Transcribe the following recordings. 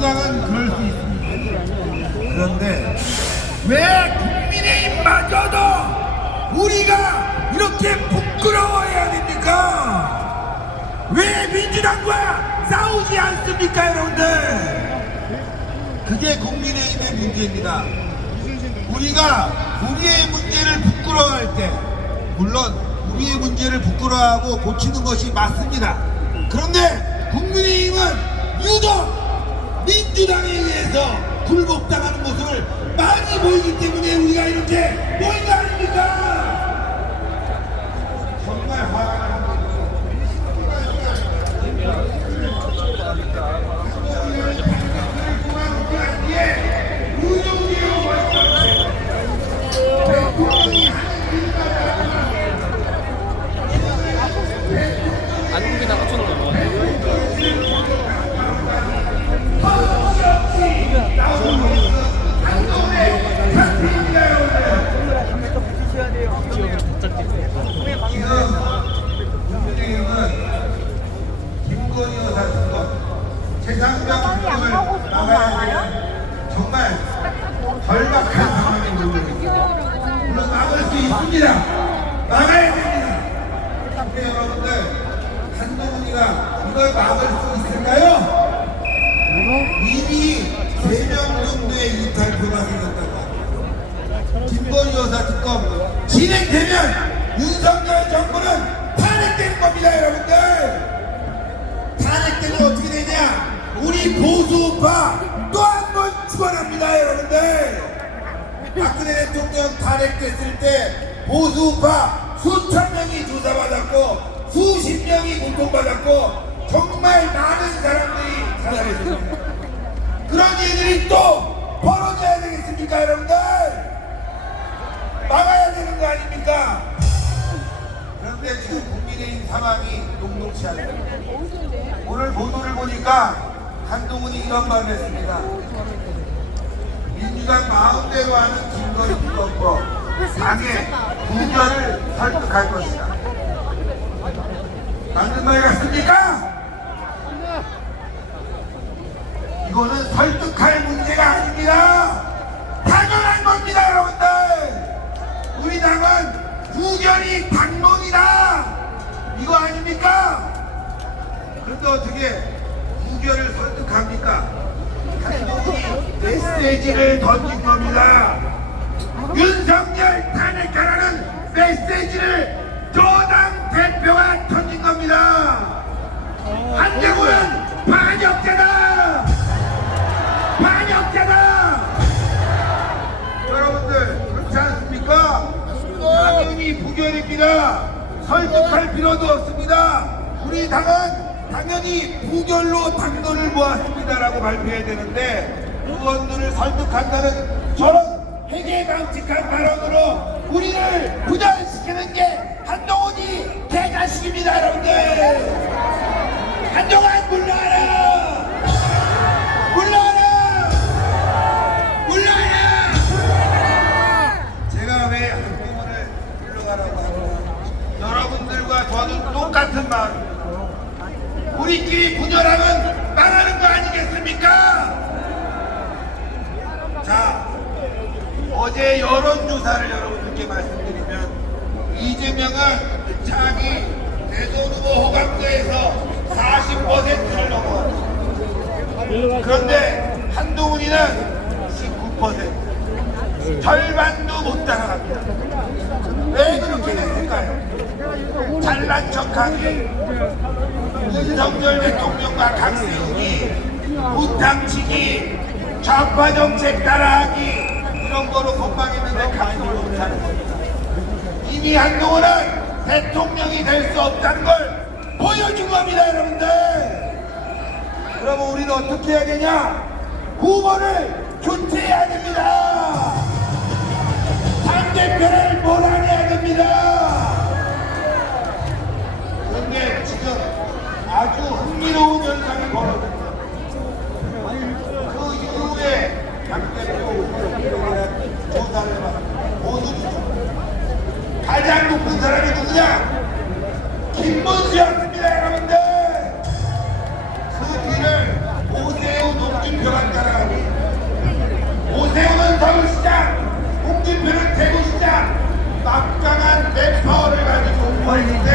민주당은 그럴 수 있습니다. 그런데 왜 국민의힘마저도 우리가 이렇게 부끄러워해야 됩니까? 왜 민주당과 싸우지 않습니까, 여러분들? 그게 국민의힘의 문제입니다. 우리가 우리의 문제를 부끄러워할 때, 물론 우리의 문제를 부끄러워하고 고치는 것이 맞습니다. 그런데 국민의힘은 유독 민주당에 의해서 굴복당하는 모습을 많이 보이기 때문에 우리가 이렇게 모인 거 아닙니까? 수건 최상병 수건을 나가야 되는 정말 절박한 상황이 오고. 물론 막을 수 있습니다. 막아야 됩니다. 근데 여러분들 한동훈이가 이걸 막을 수 있을까요? 이미 세명 정도의 이탈표가 생겼다고 합니다. 김건희 여사 특검 진행되면 윤석열 정부는 탄핵되는 겁니다 여러분들 박근혜 대통령 탄핵됐을 때 보수우파 수천 명이 조사받았고 수십 명이 고통받았고 정말 많은 사람들이 사살했습니다. 그런 일들이 또 벌어져야 되겠습니까 여러분들? 막아야 되는 거 아닙니까? 그런데 지금 국민의힘 상황이 녹록치 않습니다. 오늘 보도를 보니까 한동훈이 이런 말을 했습니다 민주당 마음대로 하는 김건희 특검법 당의 부결을 설득할 것이다 맞는 말 같습니까? 이거는 설득할 문제가 아닙니다. 당연한 겁니다, 여러분들. 우리 당은 부결이 당론이다. 이거 아닙니까? 그런데 어떻게 부결을 설득합니까? 메시지를 던진 겁니다. 윤석열 탄핵하라는 메시지를 조당 대표가 던진 겁니다. 한동훈은 반역자다. 반역자다! 여러분들 그렇지 않습니까? 당연히 부결입니다. 설득할 필요도 없습니다. 우리 당은 당연히 부결로 당론을 모았습니다라고 발표해야 되는데 의원들을 설득한다는 저런 회계감칙한 발언으로 우리를 부결시키는 게 한동훈이 개자식입니다 여러분들 한동안 물러라! 여론조사를 여러분들께 말씀드리면 이재명은 차기 대선 후보 호감도에서 40%를 넘어갔습니다. 그런데 한동훈이는 19% 절반도 못 따라갑니다. 왜 그렇게 됐을까요? 잘난 척하기 윤석열 대통령과 강세웅이 무탕치기 좌파 정책 따라하기 이런 거로 건방했는데 강성을 못하는 겁니다. 이미 한동훈은 대통령이 될 수 없다는 걸 겁니다, 여러분들. 그러면 우리는 어떻게 해야 되냐? 후보를 교체해야 됩니다. 당대표를 몰아내야 됩니다. 그런데 지금 아주 흥미로운 현상이 벌어집니다. 그 이후에 당대표 후보에 대한 조사를 해봤습니다. 모두 주죠. 가장 누구냐? 김문수였습니다, 여러분들. 그 뒤를 오세훈, 홍준표가 따라가니 오세훈은 서울시장, 홍준표는 대구시장 막강한 대파워를 가지고 홍보했는데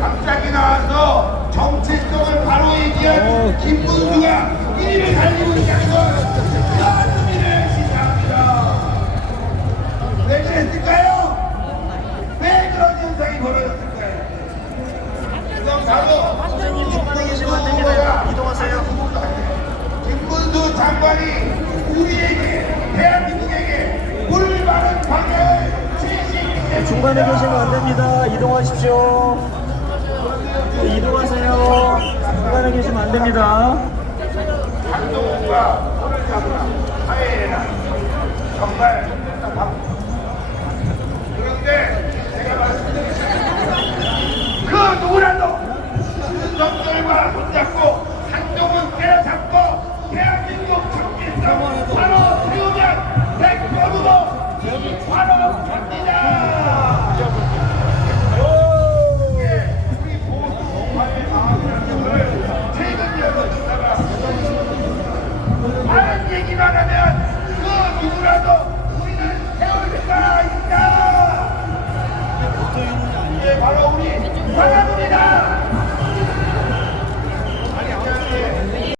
갑자기 나와서 정체성을 바로 얘기한 김문수가 1위를 달리고 있다는 건 가슴이를 시사합니다. 왜 그랬을까요? 바로 김문수 장관이 우리에게 대한민국에게 방향을 제시했기 중간에 계시면 안 됩니다. 이동하십시오. 네, 이동하세요. 중간에 계시면 안 됩니다. 한동훈과 손을 잡으라 다른 얘기만 하면 그 누구라도 우리는 세울 수가 있다. 이게 바로 우리 사랑입니다.